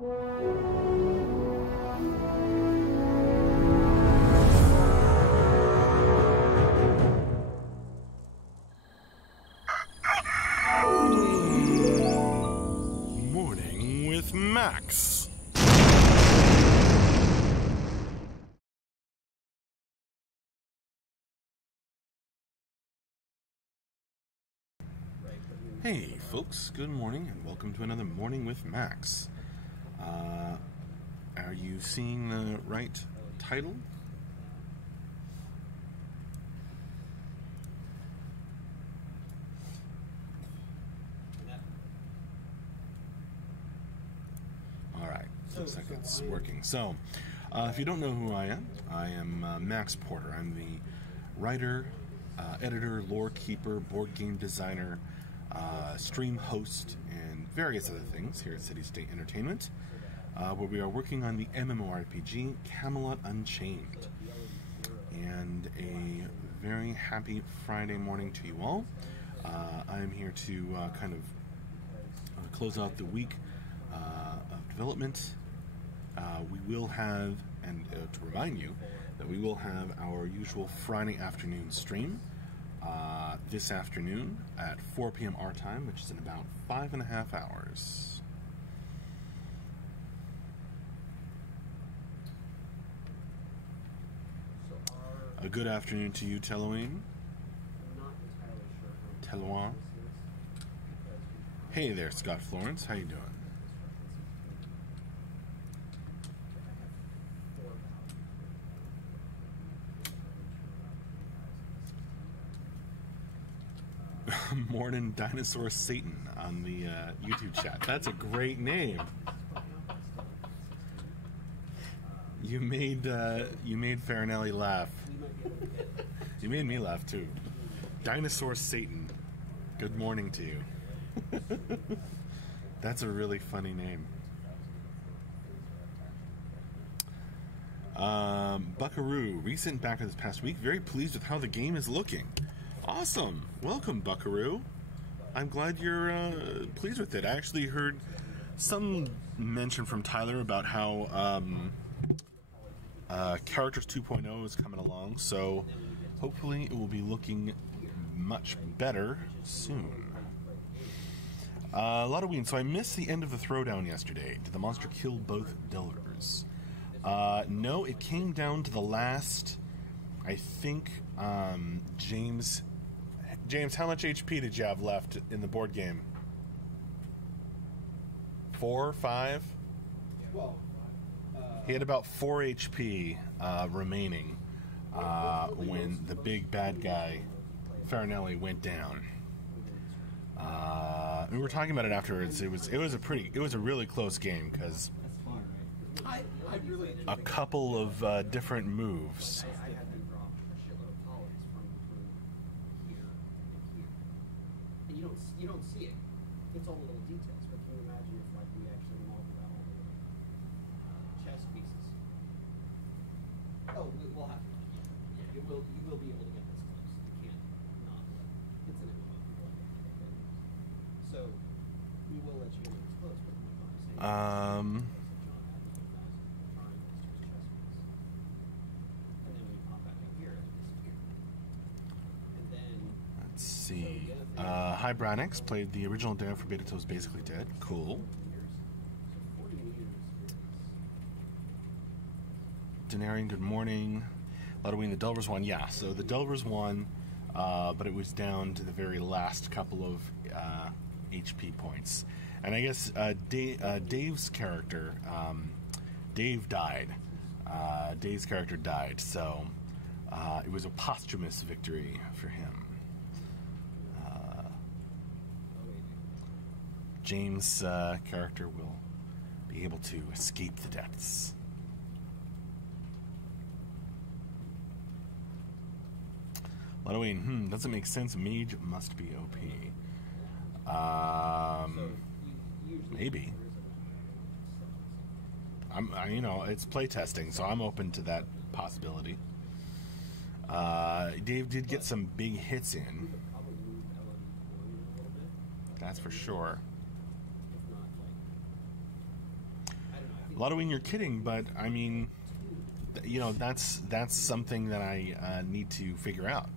Morning with Max. Hey folks, good morning and welcome to another Morning with Max. Are you seeing the right title? Alright, looks like it's working. So, if you don't know who I am Max Porter. I'm the writer, editor, lore keeper, board game designer, stream host, and various other things here at City State Entertainment, where we are working on the MMORPG Camelot Unchained. And a very happy Friday morning to you all. I am here to kind of close out the week of development. We will have, and to remind you, that we will have our usual Friday afternoon stream this afternoon at 4 p.m. our time, which is in about 5.5 hours. A good afternoon to you, Teloine. Teloine. Hey there, Scott Florence. How you doing? Morning Dinosaur Satan on the YouTube chat. That's a great name. You made Farinelli laugh. You made me laugh too. Dinosaur Satan. Good morning to you. That's a really funny name. Buckaroo, recent backer this past week. Very pleased with how the game is looking. Awesome. Welcome, Buckaroo. I'm glad you're pleased with it. I actually heard some mention from Tyler about how Characters 2.0 is coming along, so hopefully it will be looking much better soon. A lot of so I missed the end of the throwdown yesterday. Did the monster kill both Delvers? No, it came down to the last, I think, James, how much HP did you have left in the board game? 4, 5? Well, he had about 4 HP remaining when the big bad guy Farinelli went down. We were talking about it afterwards. It was a really close game because a couple of different moves. You don't see it. It's all little details, but can you imagine if we actually modeled out all the chess pieces? Oh, we'll have to. Yeah, you will be able to get this close. You can't not let it's an MMO. People like it. So we will let you get this close, but I'm not saying let's see. Hi Branix, played the original demo for Beta Till is basically dead. Cool. Denarian, good morning. Ludwig, the Delvers won. Yeah, so the Delvers won, but it was down to the very last couple of HP points. And I guess Dave's character, Dave died. Dave's character died, so it was a posthumous victory for him. James' character will be able to escape the depths. Halloween, doesn't make sense. Mage must be OP. Maybe. You know, it's playtesting, so I'm open to that possibility. Dave did get some big hits in. That's for sure. Ludwig, you're kidding, but I mean, you know, that's something that I need to figure out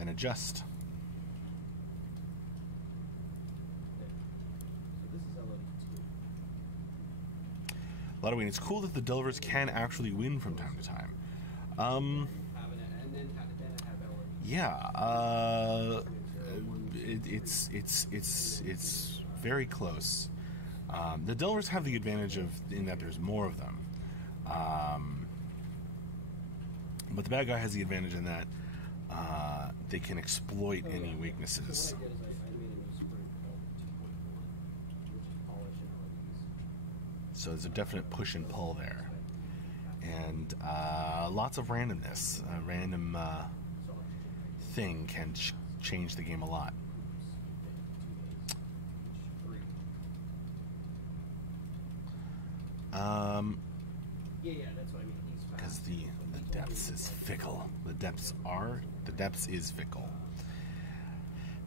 and adjust. So this is LOD 2. Ludwig, it's cool that the Delvers can actually win from time to time. And then have LOD. Yeah, it's very close. The Delvers have the advantage in that there's more of them, but the bad guy has the advantage in that they can exploit any weaknesses. So what I did is I made a new sprint called 2.1, which is polish and LODs. So there's a definite push and pull there, and lots of randomness. A random thing can change the game a lot. Yeah, that's what I mean. He's fast. Because the depths is fickle. The depths is fickle.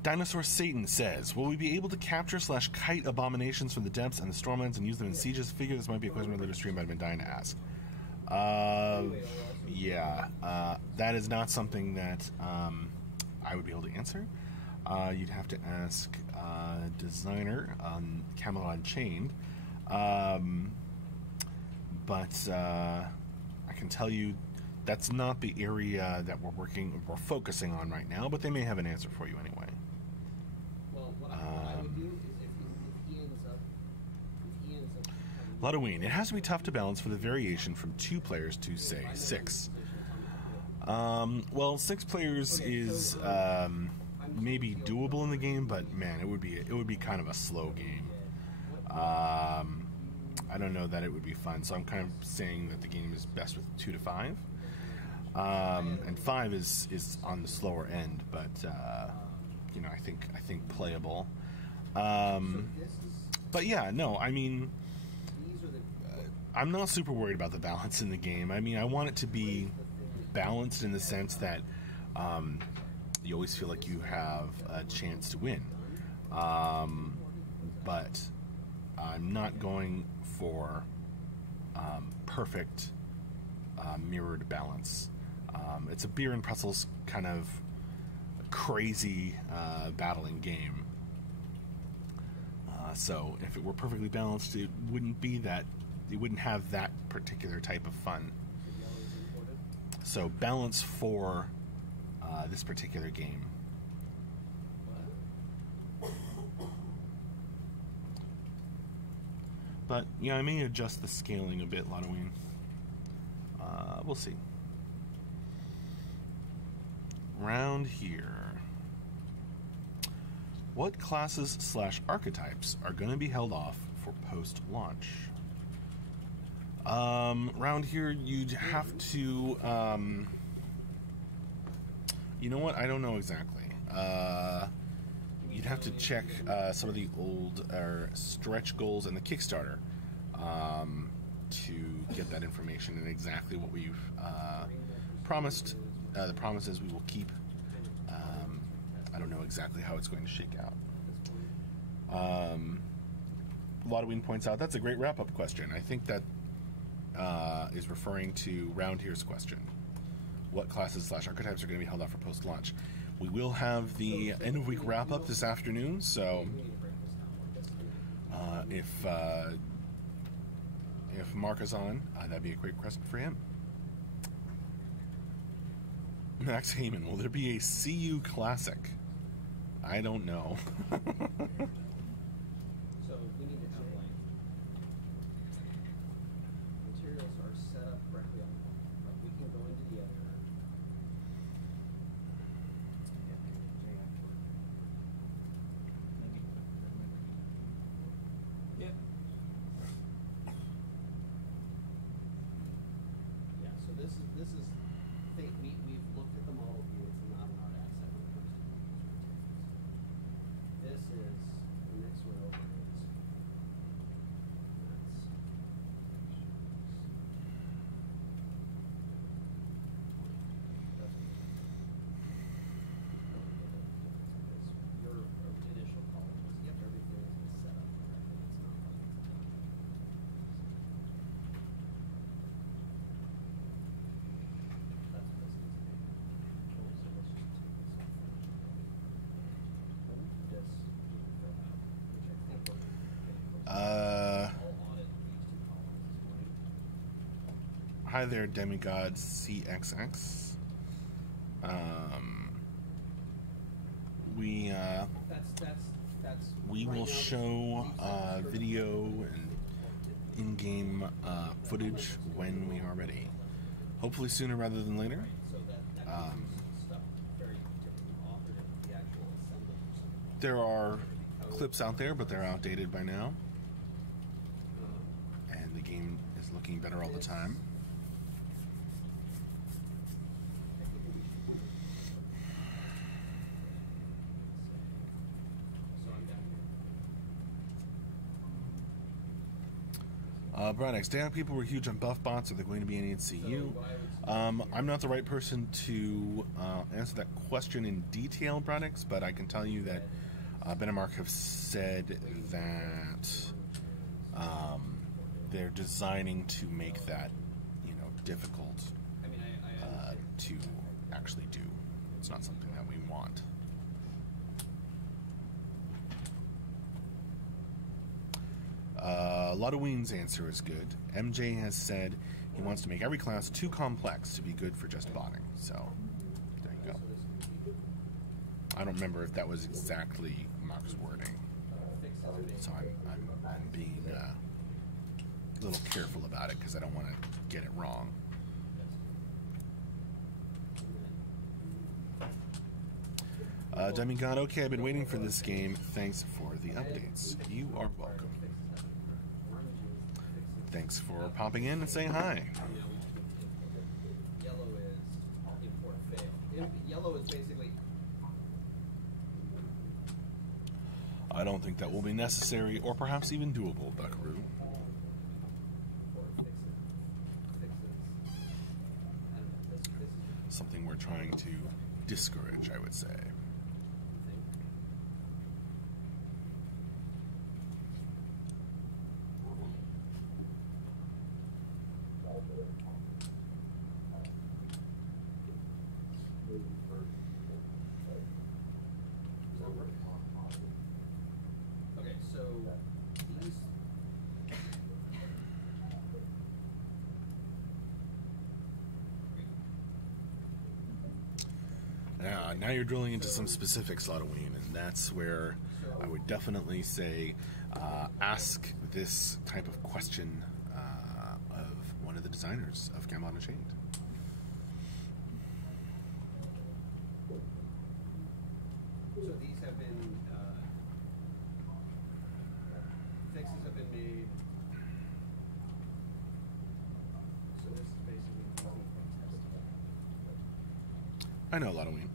Dinosaur Satan says, will we be able to capture / kite abominations from the depths and the stormlands and use them in sieges? Figure this might be a question for later stream, but I've been dying to ask. Yeah, that is not something that I would be able to answer. You'd have to ask designer on Camelot Unchained. But I can tell you that's not the area that we're focusing on right now, but they may have an answer for you anyway. Well, what I would do is if he ends up Ludwig, it has to be tough to balance for the variation from 2 players to, say, 6. Well, 6 players is maybe doable in the game, but man, it would be kind of a slow game. I don't know that it would be fun, so I'm kind of saying that the game is best with 2 to 5, and 5 is on the slower end, but you know, I think playable. But yeah, no, I mean, I'm not super worried about the balance in the game. I mean, I want it to be balanced in the sense that you always feel like you have a chance to win, but I'm not going for perfect mirrored balance. It's a beer and pretzels kind of crazy battling game. So if it were perfectly balanced, it wouldn't have that particular type of fun. So balance for this particular game. But yeah, I may adjust the scaling a bit, Ludwig. We'll see. Round here. What classes / archetypes are going to be held off for post-launch? Round here, you'd have to... you know what? I don't know exactly. You'd have to check some of the old stretch goals in the Kickstarter to get that information and exactly what we've promised. The promise is we will keep. I don't know exactly how it's going to shake out. Ludwig points out that's a great wrap-up question. I think that is referring to Round Here's question. What classes / archetypes are going to be held out for post-launch? We will have the end-of-week wrap-up this afternoon, so if Mark is on, that'd be a great question for him. Max Heyman, will there be a CU Classic? I don't know. So we need to have like materials are set up correctly on the wall. Like we can go into the editor. Yep. Yeah. So this is we've looked at the model view. It's not an art asset when it comes to these materials. This is Hi there, Demigod CXX. We will show video and in-game footage when we are ready. Hopefully sooner rather than later. There are clips out there, but they're outdated by now. And the game is looking better all the time. Brian X, people were huge on buff bots. Are they going to be any in CU? I'm not the right person to answer that question in detail, Brian X, but I can tell you that Ben and Mark have said that they're designing to make that, difficult to actually do. It's not something that we want. Ludoween's answer is good. MJ has said he wants to make every class too complex to be good for just botting. So, there you go. I don't remember if that was exactly Mark's wording. So I'm being a little careful about it because I don't want to get it wrong. Demigod, okay, I've been waiting for this game. Thanks for the updates. You are welcome. Thanks for popping in and saying hi. Yellow is import fail. Yellow is basically. I don't think that will be necessary or perhaps even doable, Buckaroo. Something we're trying to discourage, I would say. Now you're drilling into some specifics, Ludoween, and that's where I would definitely say ask this type of question of one of the designers of Camelot Unchained. So these have been fixes have been made. So this is basically testing. I know, Ludoween.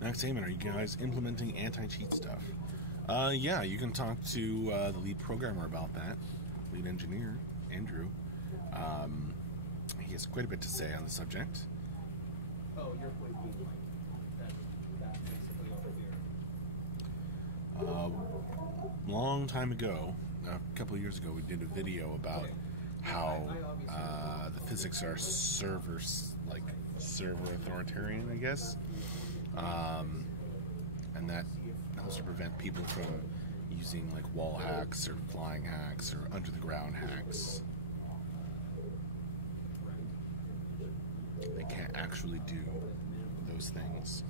Max Heyman, are you guys implementing anti-cheat stuff? Yeah, you can talk to the lead programmer about that, lead engineer, Andrew. He has quite a bit to say on the subject. Oh, your point being like that basically over here. Long time ago, a couple of years ago, we did a video about how the physics are server authoritarian, I guess. And that helps to prevent people from using like wall hacks or flying hacks or under the ground hacks. They can't actually do those things.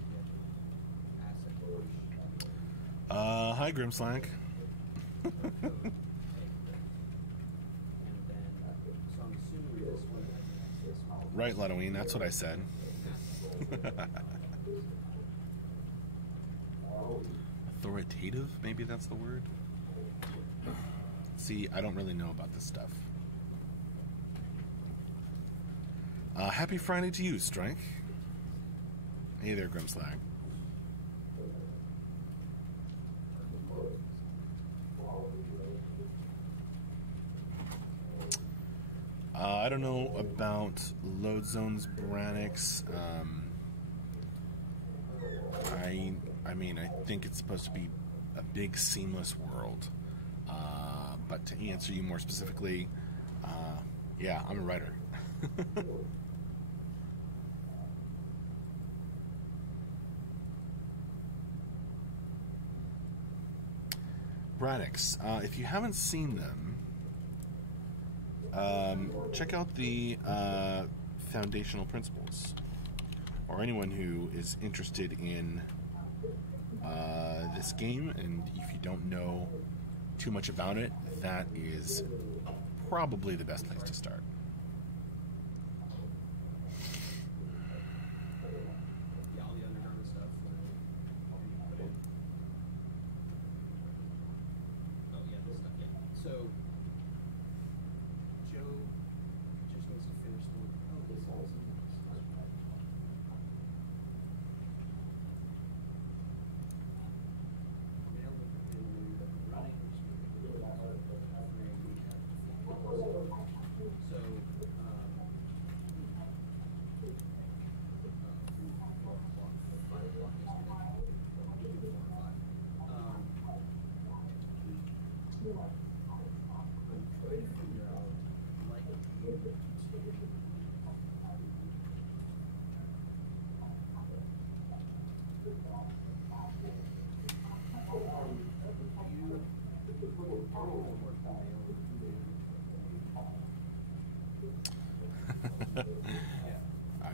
Hi Grimslack. Right, Ludoween, that's what I said. Authoritative, maybe that's the word. See, I don't really know about this stuff. Happy Friday to you, Strike. Hey there, Grimslag. I don't know about load zones, Branix. I mean, I think it's supposed to be a big seamless world, but to answer you more specifically, yeah, I'm a writer. Braddocks, if you haven't seen them, check out the Foundational Principles, or anyone who is interested in this game, and if you don't know too much about it, that is probably the best place to start. Yeah, all the underground stuff. Put in. Oh yeah, this stuff. Yeah. So Joe just needs to finish the. Oh, this is awesome.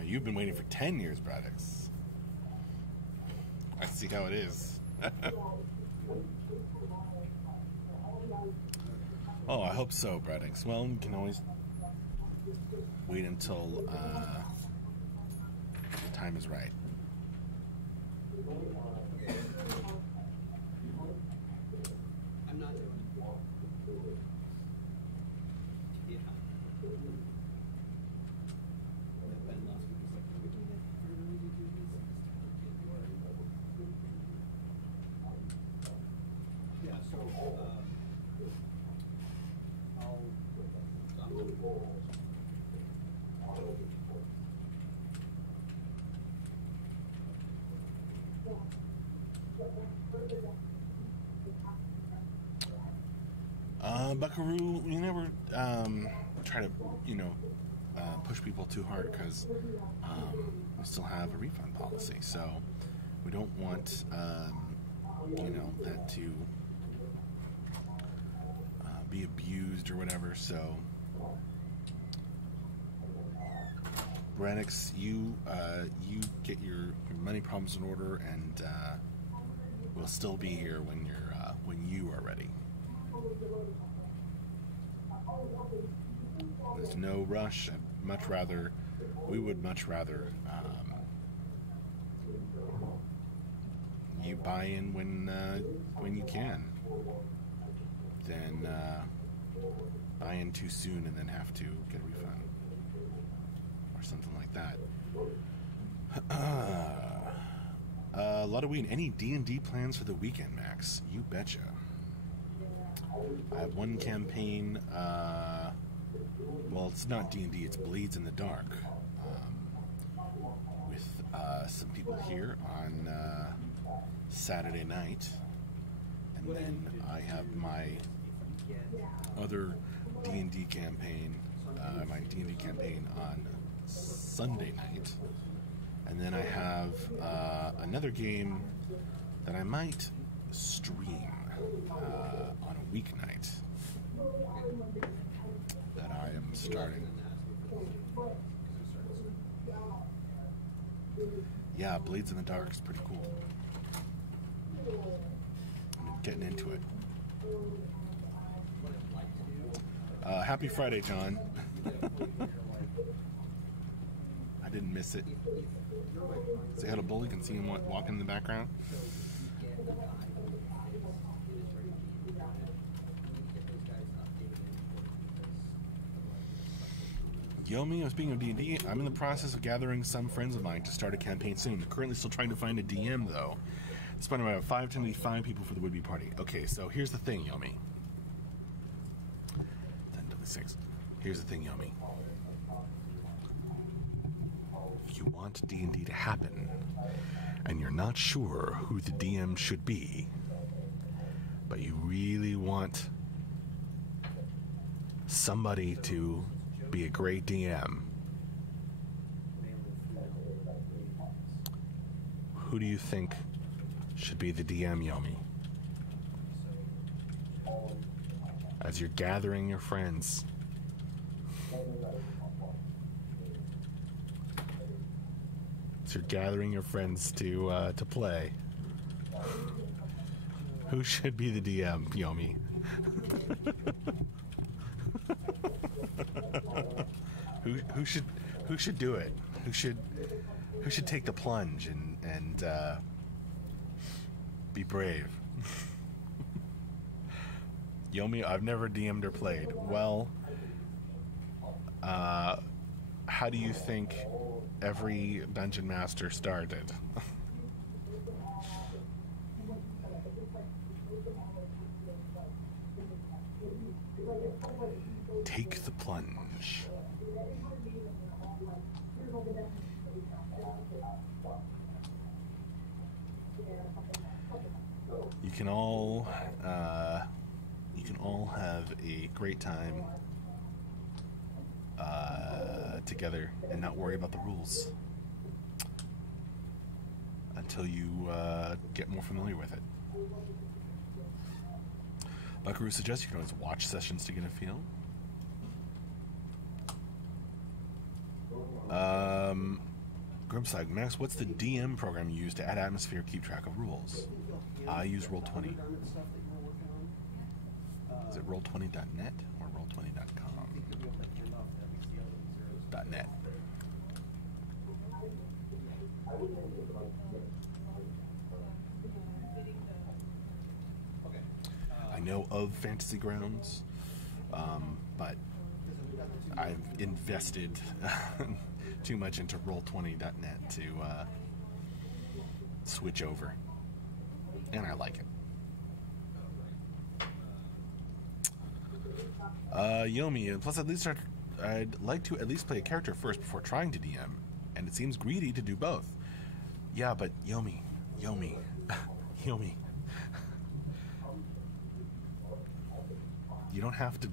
You've been waiting for 10 years, Braddocks. I see how it is. Oh, I hope so, Braddocks. Well, you can always wait until the time is right. I'm not doing it. Yeah. Ben last week was like, "Are we doing it? Are we really doing this? Yeah, so Buckaroo, you never try to, push people too hard because we still have a refund policy, so we don't want, that to be abused or whatever. So, Braddocks, you get your money problems in order, and we'll still be here when you are ready. There's no rush. We would much rather you buy in when you can than buy in too soon and then have to get a refund or something like that. Ludwig, any D&D plans for the weekend, Max? You betcha. I have one campaign. Well, it's not D&D, it's Bleeds in the Dark, with some people here on Saturday night, and then I have my other D&D campaign, on Sunday night, and then I have another game that I might stream on a weeknight that I am starting. Yeah, Bleeds in the Dark is pretty cool. I'm getting into it. Happy Friday, John. I didn't miss it. Say hello to Bully, can see him walking in the background. Yomi, speaking of D&D, I'm in the process of gathering some friends of mine to start a campaign soon. Currently still trying to find a DM, though. It's fun about 5 to 5 people for the would-be party. Okay, so here's the thing, Yomi. 10 to the 6. Here's the thing, Yomi. If you want D&D to happen, and you're not sure who the DM should be, but you really want somebody to be a great DM. Who do you think should be the DM, Yomi? As you're gathering your friends. As you're gathering your friends to play. Who should be the DM, Yomi? who should do it? Who should take the plunge and be brave? Yomi, I've never DM'd or played. Well, how do you think every dungeon master started? Take the plunge. You can all have a great time together and not worry about the rules until you get more familiar with it. Buckaroo suggests you can always watch sessions to get a feel. Grimside, Max, what's the DM program you use to add atmosphere, keep track of rules? I use Roll20. Is it Roll20.net or Roll20.com? .net. I know of Fantasy Grounds, but I've invested too much into Roll20.net to switch over, and I like it. Yomi, plus I'd like to at least play a character first before trying to DM, and it seems greedy to do both. Yeah, but Yomi, Yomi. You don't have to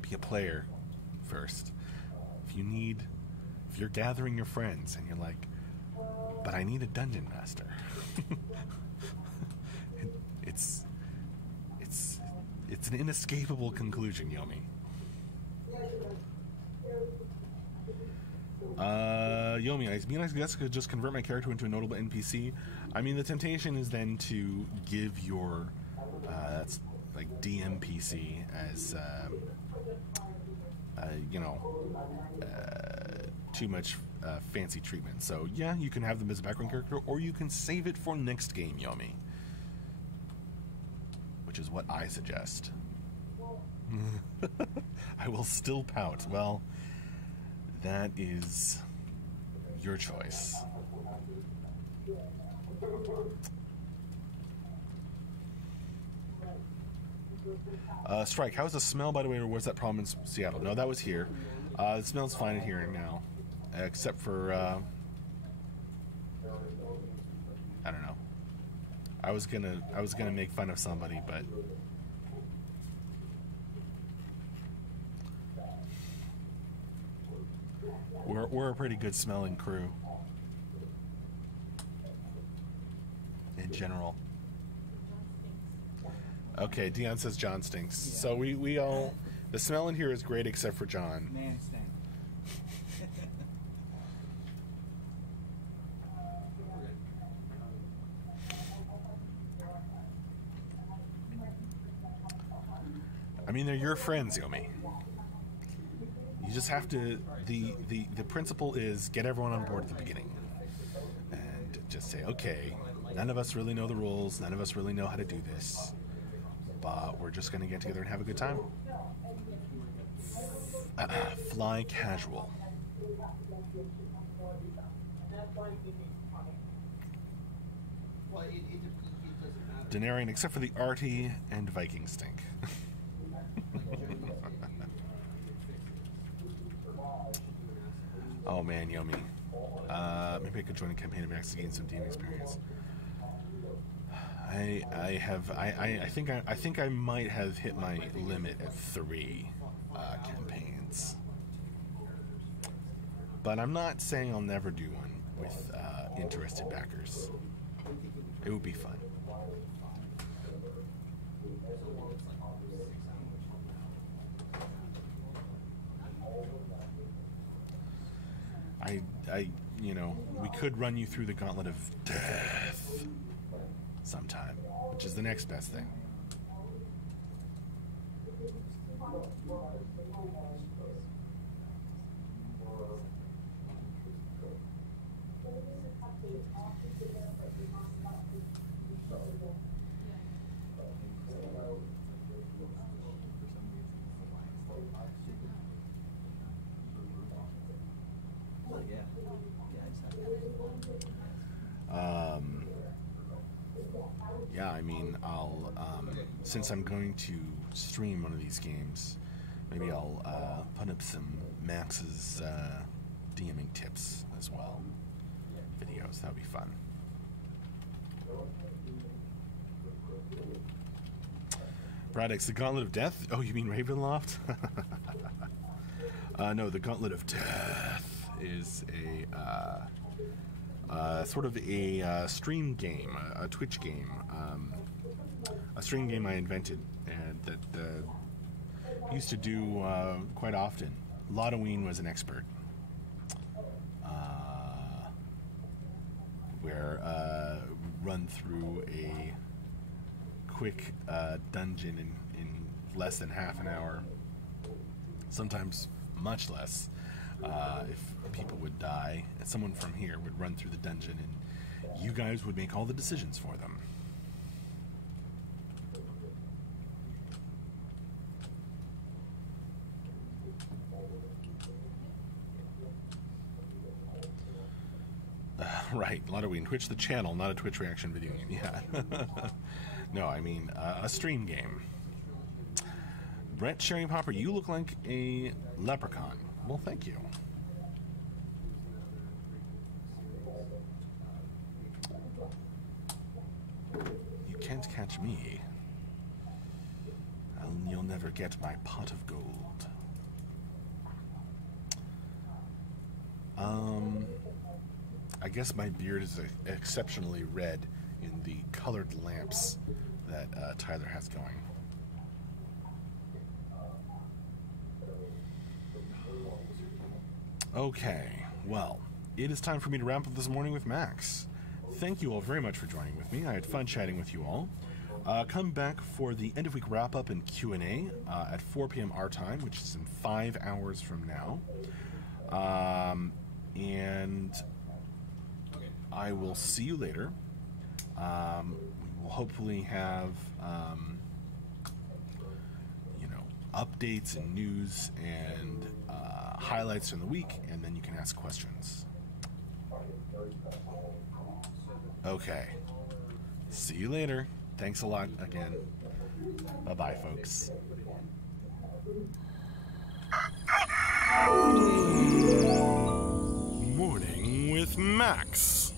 be a player first. If you're gathering your friends and you're like, but I need a dungeon master. It's an inescapable conclusion, Yomi. Yomi, I guess I could just convert my character into a notable NPC. I mean, the temptation is then to give your that's like DMPC as too much fancy treatment. So yeah, you can have them as a background character, or you can save it for next game, Yomi, which is what I suggest. I will still pout. Well, that is your choice. Strike, how's the smell, by the way, or was that problem in Seattle? No, that was here. It smells fine in here now, except for I don't know. I was gonna make fun of somebody, but we're a pretty good smelling crew in general. Okay, Dion says John stinks. Yeah. So we all, the smell in here is great except for John. Man stink. I mean, they're your friends, Yomi. You just have to, the principle is get everyone on board at the beginning. And just say, okay, none of us really know the rules, none of us really know how to do this, but we're just going to get together and have a good time. Fly casual. Denarian, except for the arty and Viking stink. Oh man, Yomi. Maybe I could join a campaign of Max to gain some DM experience. I think I might have hit my limit at 3 campaigns, but I'm not saying I'll never do one with interested backers. It would be fun. We could run you through the gauntlet of death sometime, which is the next best thing. Yeah, I mean, I'll since I'm going to stream one of these games, maybe I'll put up some Max's DMing tips as well. Videos, that would be fun. Braddock's the Gauntlet of Death? Oh, you mean Ravenloft? No, the Gauntlet of Death is a sort of a stream game, a Twitch game, a stream game I invented and that used to do quite often. Lottoween was an expert, where run through a quick dungeon in less than half an hour, sometimes much less. If people would die, and someone from here would run through the dungeon and you guys would make all the decisions for them. Right, Lottoween. Twitch the channel, not a Twitch reaction video game. Yeah. No, I mean a stream game. Brett Sherry Popper, you look like a leprechaun. Well, thank you. You can't catch me. You'll never get my pot of gold. I guess my beard is exceptionally red in the colored lamps that Tyler has going. Okay, well, it is time for me to wrap up this morning with Max. Thank you all very much for joining with me. I had fun chatting with you all. Come back for the end of week wrap up and Q&A at 4 p.m. our time, which is in 5 hours from now. And I will see you later. We will hopefully have updates and news and highlights from the week, and then you can ask questions. Okay. See you later. Thanks a lot again. Bye-bye, folks. Morning with Max.